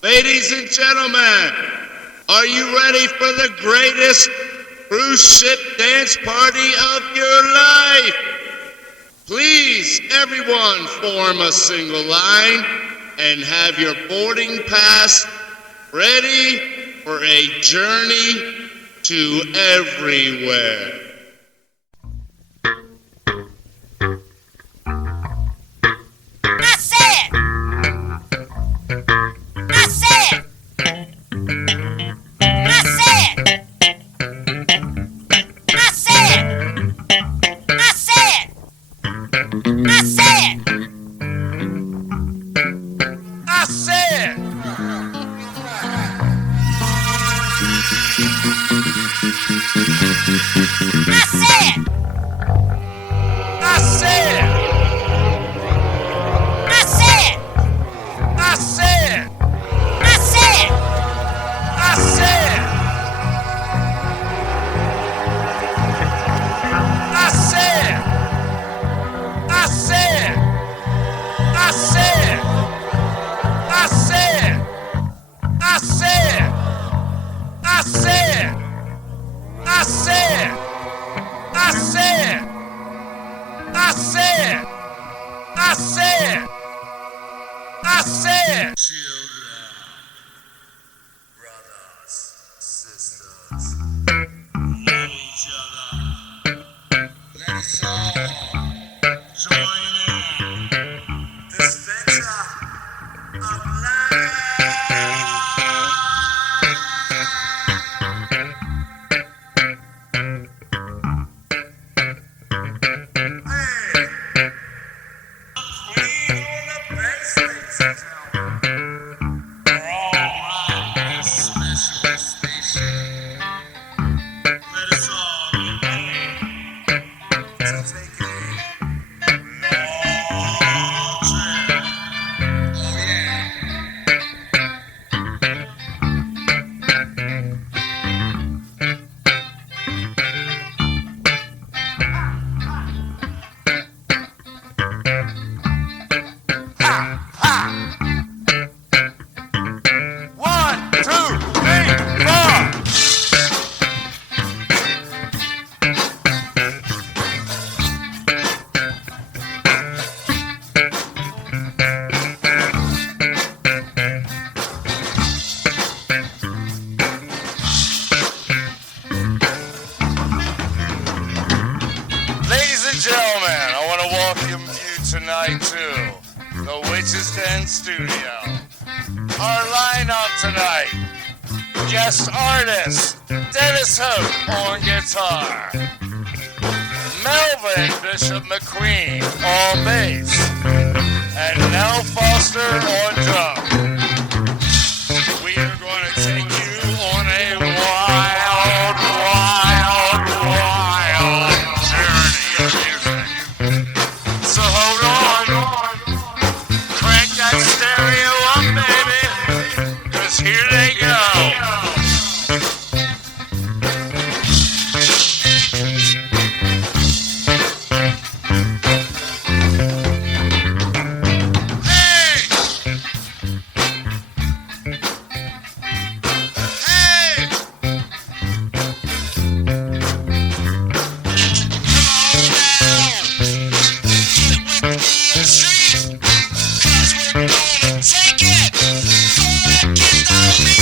Ladies and gentlemen, are you ready for the greatest cruise ship dance party of your life? Please, everyone, form a single line and have your boarding pass ready for a journey to everywhere. Children, brothers, sisters, love each other. Let us all join in this venture of life. Gentlemen, I want to welcome you tonight to the Witch's Den Studio. Our lineup tonight: guest artist Dennis Hope on guitar, Melvin Bishop McQueen on bass, and Nell Foster on drums. We are going to take you on a wild journey. So hold on, crank that stereo up, baby, 'cause here they go. Take it, go and get on me.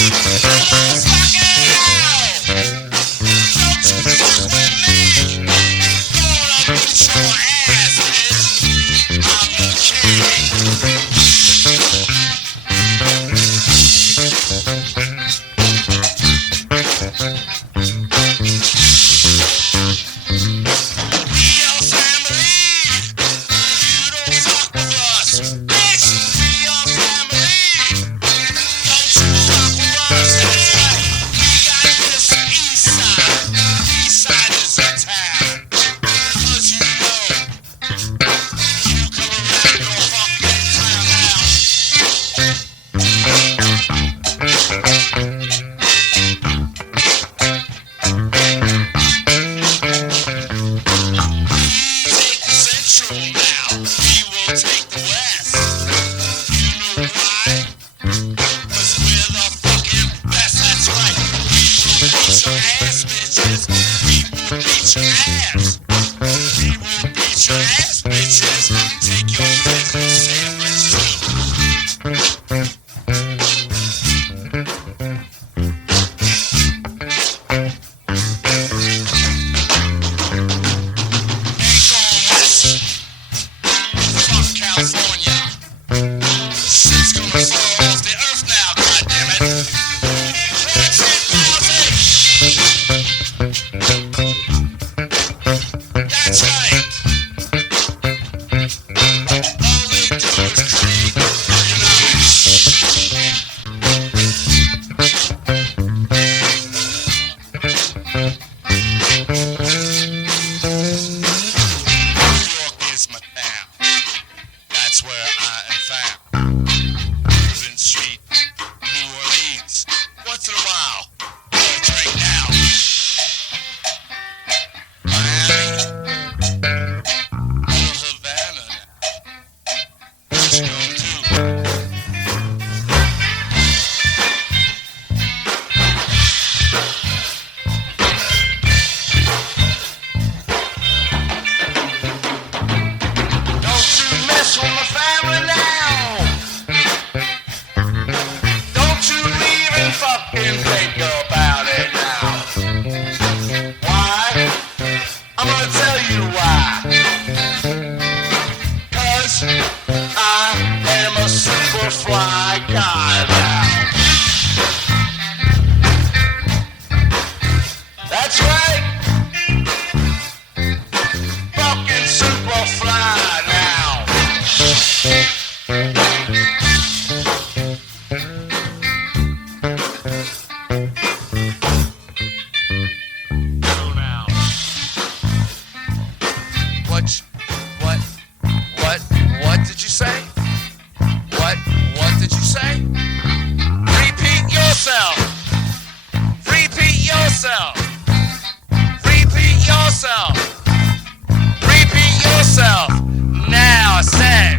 yourself. Repeat yourself. Repeat yourself. Repeat yourself. Now say.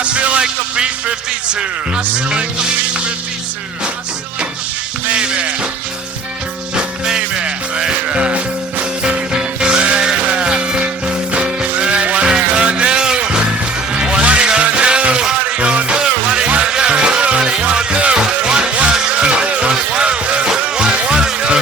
I feel like the B-52s. I feel like the B-52s. I feel like the baby. Baby. What are you gonna do? What are you gonna do? What are you gonna do? What are you gonna do? What are you gonna do? What are you gonna do?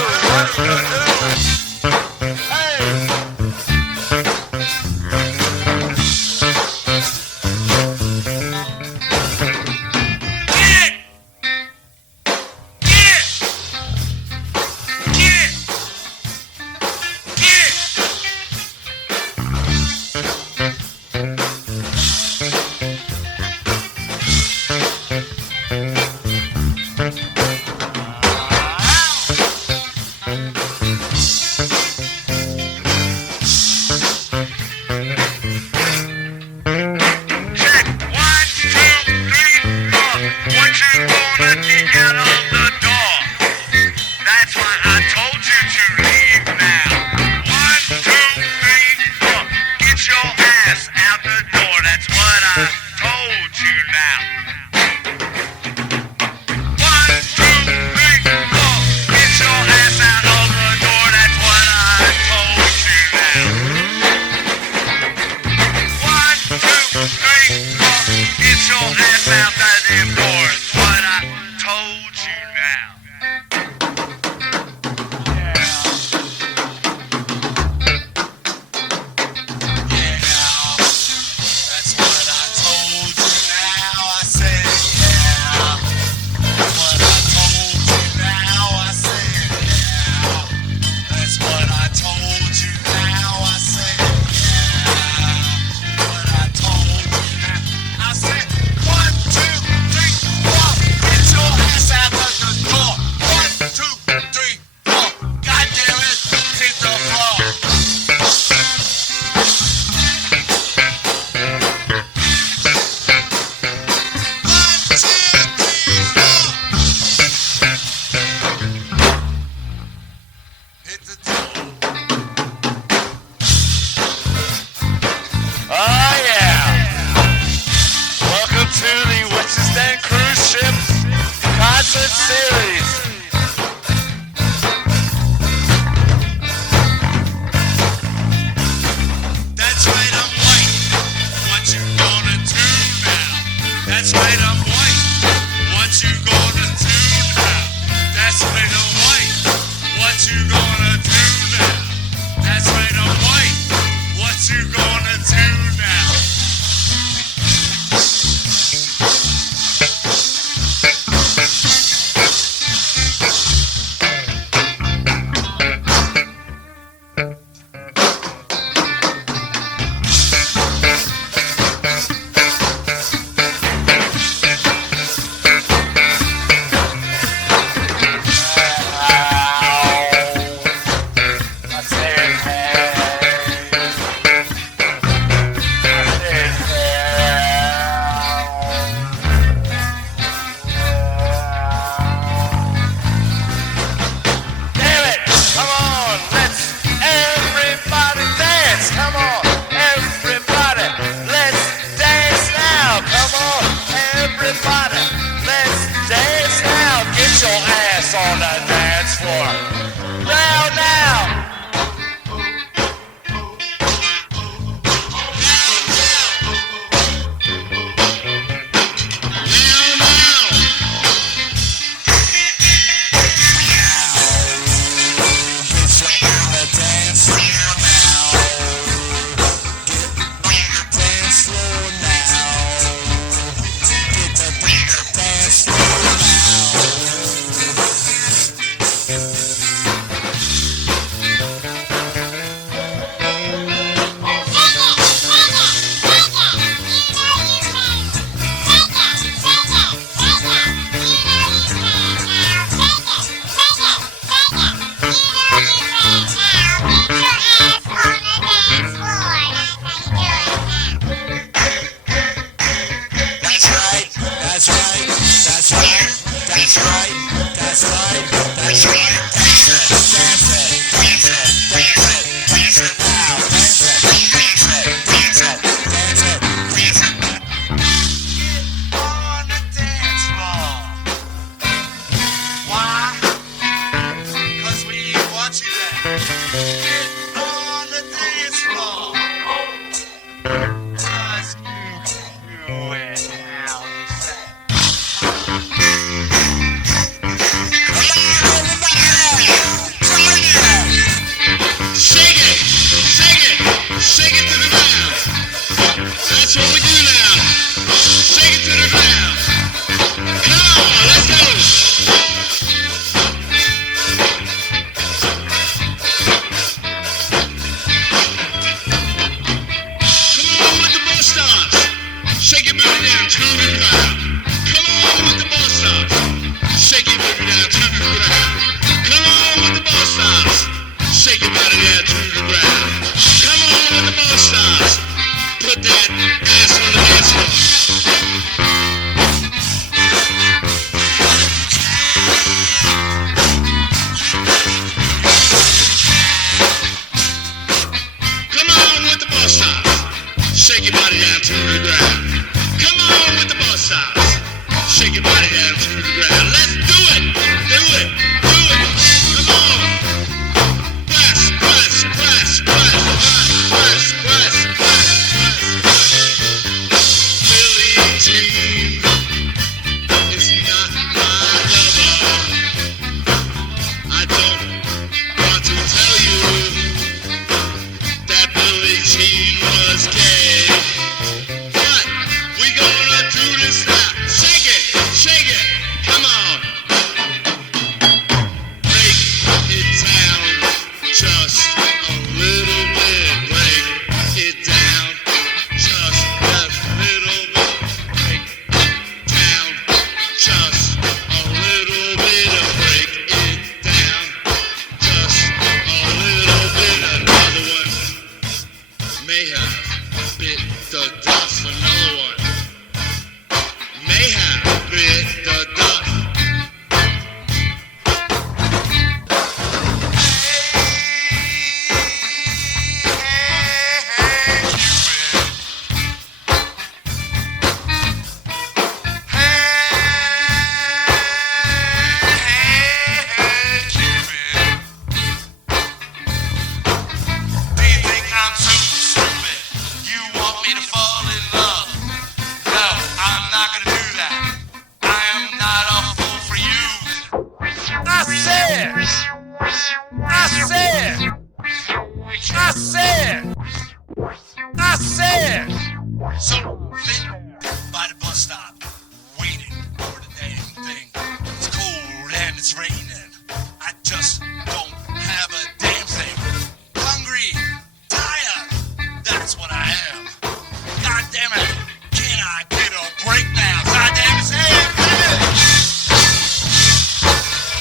Shake it to the ground. That's what we do now. Shake it to the ground. Come on, let's go. Come on with the bus stops. Shake your booty down to the ground. Come on with the bus stops. Shake your booty down to the ground. Come on with the bus stops. Shake your body down to the ground. Come on with the bus stops. Put that ass on the dance floor. Come on with the bus stops. Shake your body down to the ground. Come on with the bus stops. Shake your body down to the ground. Let's do it. Do it. Do it. Come on. Press, press, press, press, press, press, press, press. Billie Jean is not my lover. I don't want to tell you that Billie Jean was gay. But we gonna do this now. Shake it, shake it. Come on. Break it down just a little bit. Break it down just a little bit. Break down just a little bit. Break it down just a little bit. Another one may have bit the dust. Another one may have bit the dust. Do you think I'm so stupid? You want me to fall in love? No, I'm not gonna do that. I am not a fool for you. I said, I said, I said, I said. So sitting by the bus stop, waiting for the damn thing. It's cold and it's raining. I just don't have a damn thing. Hungry, tired, that's what I am. God damn it, can I get a break now? God damn it, hey,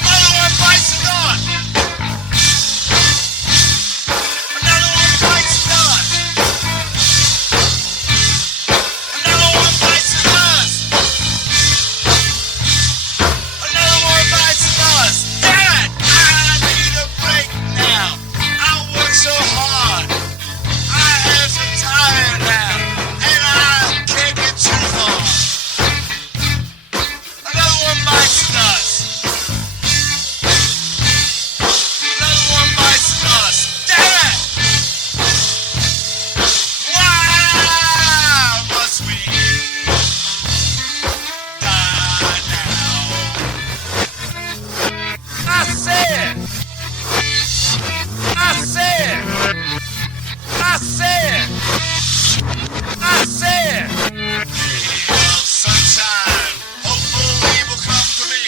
another one bites the dust. Another one bites the dust. Another one bites the dust. Another one bites the dust. Damn it, I need a break now. I work so hard. I am so tired now, and I can't get too far. Another one bites the dust. Another one bites the dust. Damn it! Why must we die now? I said, I said, I said, I said. Well, sunshine, hopefully will come to me.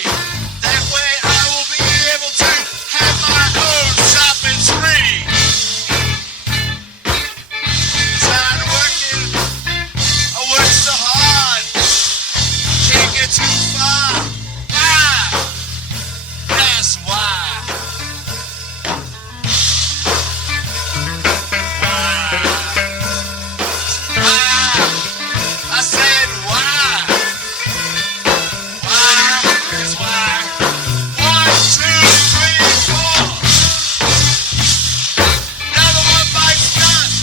That way I will be able to have my own shopping spree. Tired of working, I work so hard. Can't get too far. Why? That's why. I said why? Why is why? 1, 2, 3, 4. Another one bites dust.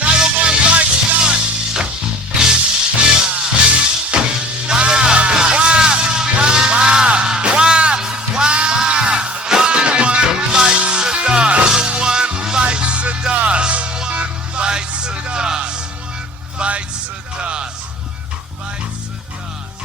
Another one bites dust. Another one bites the dust. Another one bites the dust. Bites the dust. Bites the dust. Bites the dust.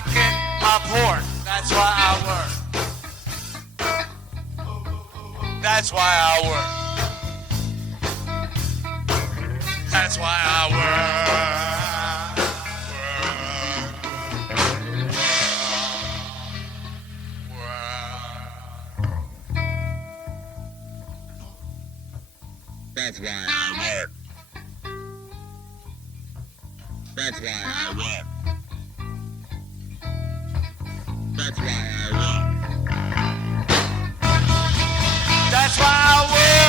I get my pork. That's why I work. That's why I work. That's why I work. That's why I work. That's why I work. That's why I work. That's why I work. That's why I work.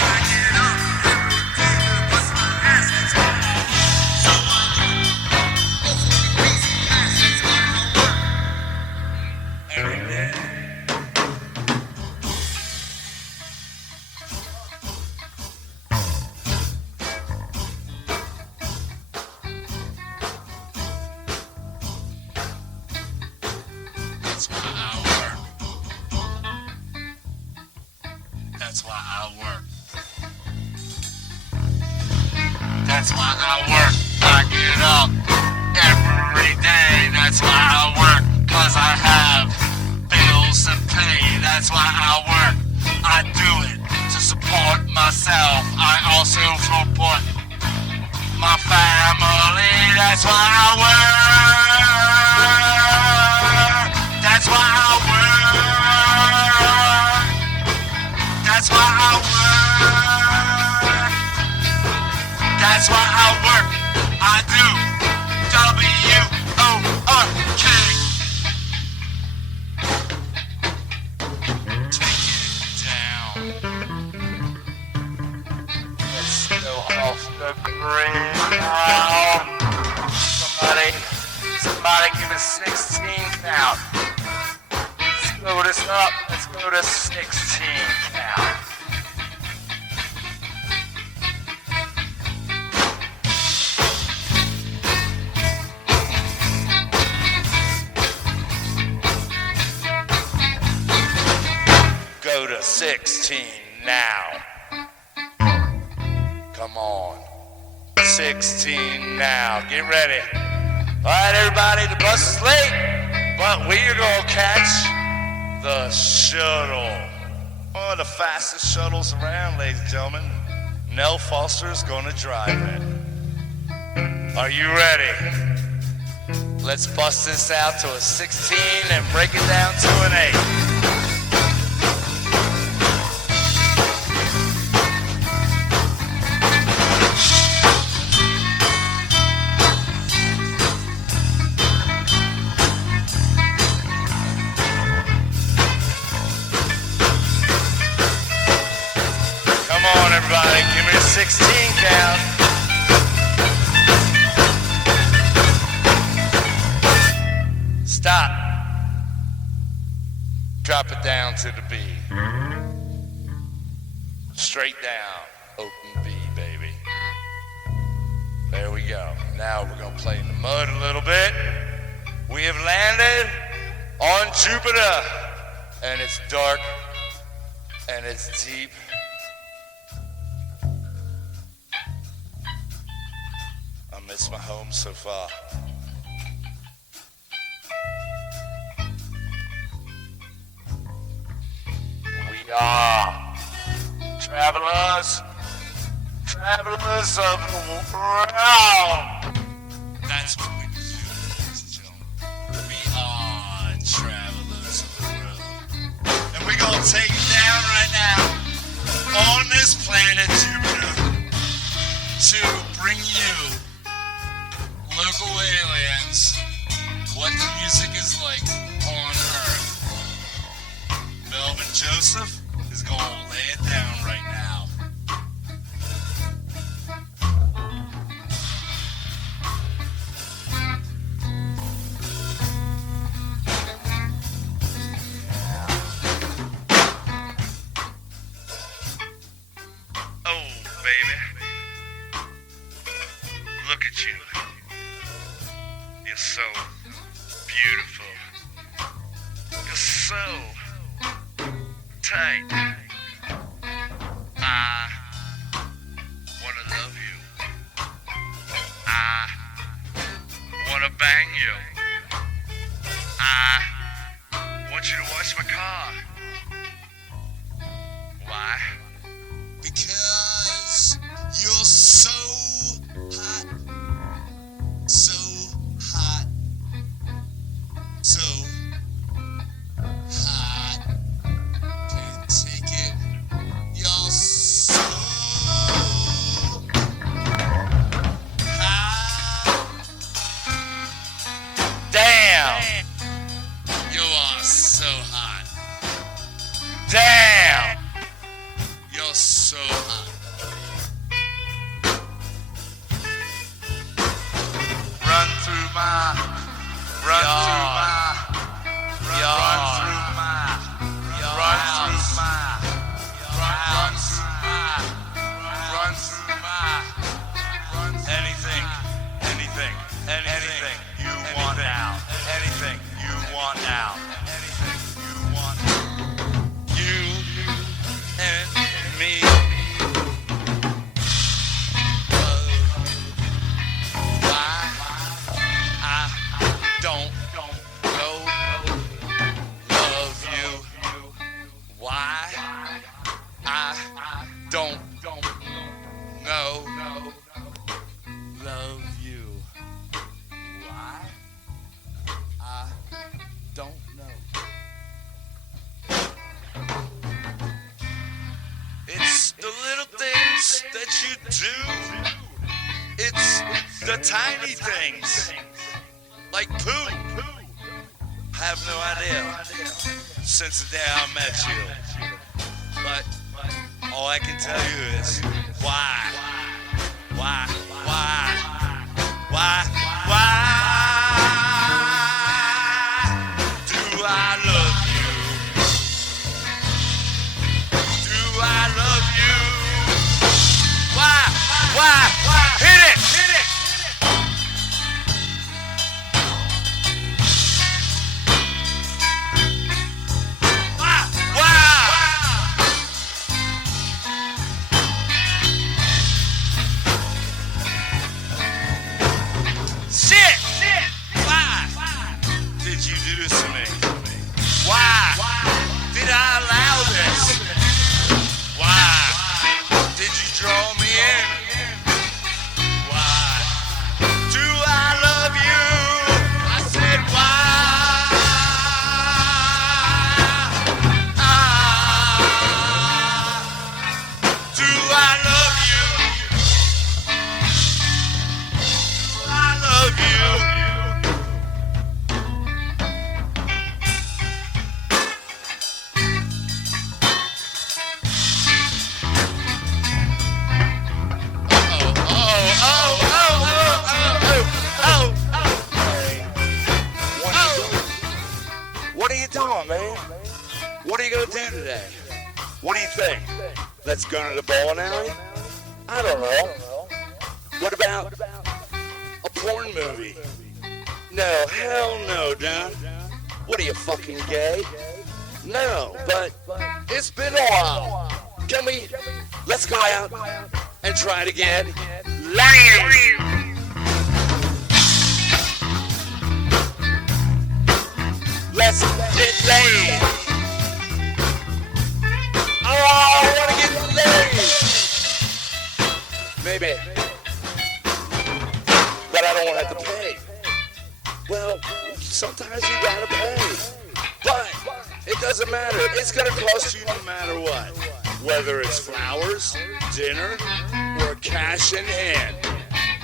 I get up every day to bust my ass. That's why I work. So I that's why I work. Every day. That's why I work. That's why I work. That's why I work. I get up every day. That's why I work. 'Cause I have bills to pay. That's why I work. I do it to support myself. I also support my family. That's why I work. That's why I work. That's why I work. That's why I work. I do. W-O-R-K. Take it down. Let's go off the grid now. Somebody give us 16 count. Let's load this up. Let's go to 16 count. Go to 16 now. Come on. 16 now. Get ready. All right, everybody, the bus is late, but we are going to catch the shuttle. One of the fastest shuttles around, ladies and gentlemen. Nell Foster is going to drive it. Are you ready? Let's bust this out to a 16 and break it down to an 8. Everybody, give me a 16 count. Stop. Drop it down to the B. Straight down. Open B, baby. There we go. Now we're going to play in the mud a little bit. We have landed on Jupiter. And it's dark. And it's deep. I miss my home so far. We are travelers of the world. That's what we do, ladies and gentlemen. We are travelers of the world. And we're gonna take it down right now on this planet Jupiter to bring you local aliens, what the music is like on Earth. Melvin Joseph is gonna lay it down right now. Oh, baby. Look at you. You're so beautiful. You're so tight. I I wanna love you. I wanna bang you. I want you to wash my car. Why? Because you're so hot. So hot. So hot. Can't take it. You're so hot. Damn! You are so hot. Damn! You're so hot. Run through my, run through my, run through my, run through my, run through my, anything you want out, anything you want out, anything you want, you and me. Why I don't go love you. Why I don't know love you. Why I don't know. It's the little things that you do. It's the tiny things, like poo. Have no idea since the day I met you. But all I can tell you is why do I love you? Do I love you? Why? Hit it! Shit! Why did you do this to me? Why did I allow this? Why did you draw me in? Why do I love you? I said why? Do I love you? I love you. What are you doing, man? What are you gonna do today? What do you think? Let's go to the bowling alley? I don't know. What about a porn movie? No, hell no, Don. What are you, fucking gay? No, but it's been a while. Let's go out and try it again. Let's get laid. Oh, I wanna get laid. Maybe. But I don't want to have to pay. Well, sometimes you gotta pay. But it doesn't matter. It's gonna cost you no matter what. Whether it's flowers, dinner, or cash in hand.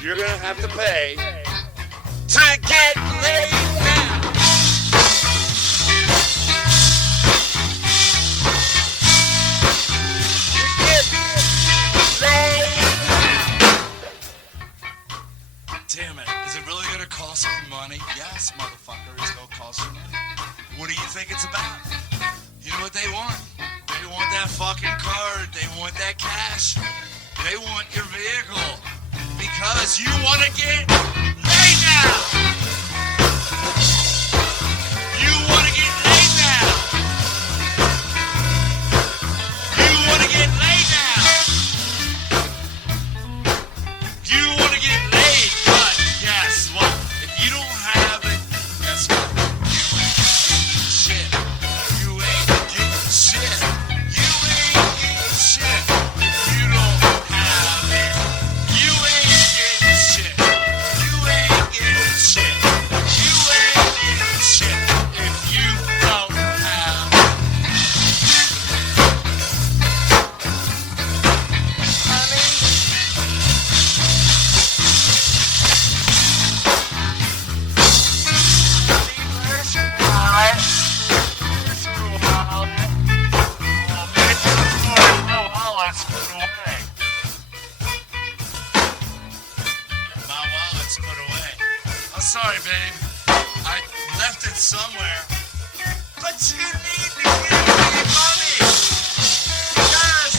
You're gonna have to pay to get laid now. Damn it, is it really gonna cost me money? Yes, motherfucker, it's gonna cost you money. What do you think it's about? You know what they want? They want that fucking card, they want that cash, they want your vehicle. Because you wanna get laid now! You wanna get laid now! You wanna get laid now! Sorry, babe. I left it somewhere. But you need to give me money. Because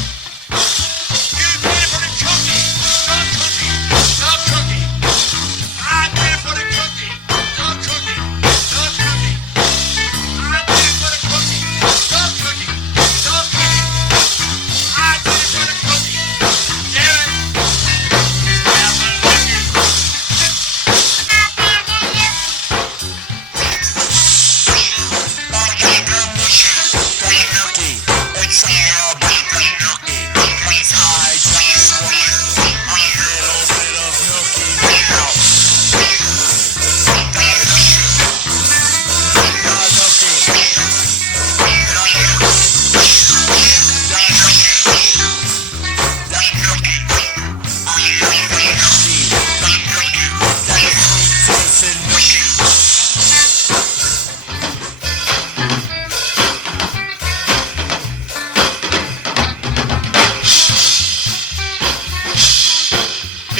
you did it for the cookie. The cookie. The cookie. I did it for the cookie. The cookie. The cookie. I did it for the cookie. The cookie. The cookie. I did it for the cookie. Damn it.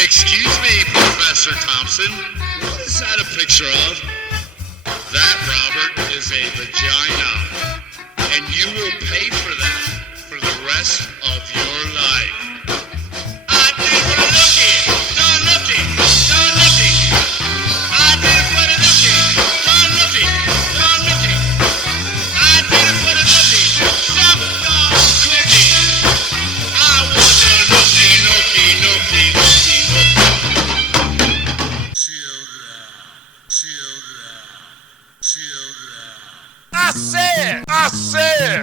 Excuse me, Professor Thompson. What is that a picture of? That, Robert, is a vagina. And you will pay for that for the rest of your life. I did it for the lookie. Don lookie. Don lookie. I did it for the lookie. Don lookie. Don lookie. I did it for the lookie. Stop dog cookie. I want the lookie, lookie, lookie, lookie. I said. I said.